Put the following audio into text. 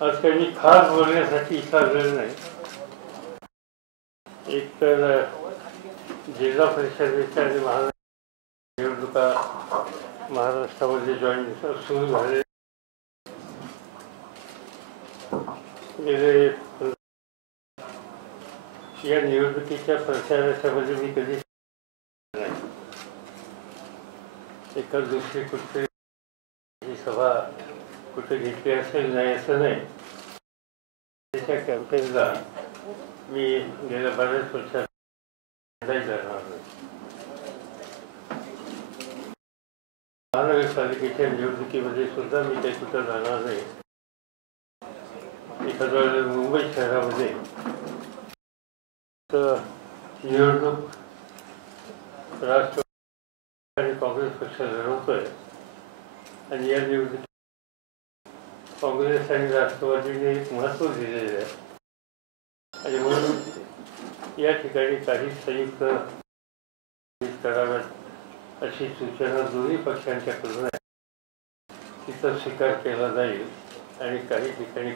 आज काही मी खास बोलण्यासाठी इच्छा झालेलं नाही. एक तर जिल्हा परिषदेच्या आणि महाराष्ट्र निवडणुका महाराष्ट्रामध्ये जॉईन सुरू झाले. गेले या निवडणुकीच्या प्रचाराच्या मध्ये मी कधी नाही. एका दुसरी कुठे सभा कुठे घेतली असेल नाही असं नाही. त्याच्या कॅम्पेनला मी गेल्या बऱ्याच वर्षात जाणार नाही. महानगरपालिकेच्या निवडणुकीमध्ये सुद्धा मी काही कुठं जाणार नाही. एखाद्या वेळेला मुंबई शहरामध्ये निवडणूक राष्ट्रवादी आणि काँग्रेस पक्ष लढवतोय आणि या निवडणुकीत काँग्रेस आणि राष्ट्रवादीने एक महत्त्व दिलेले आहे आणि म्हणून या ठिकाणी काही संयुक्त कराव्यात अशी सूचना दोन्ही पक्षांच्याकडून आहे. तिचा स्वीकार केला जाईल आणि काही ठिकाणी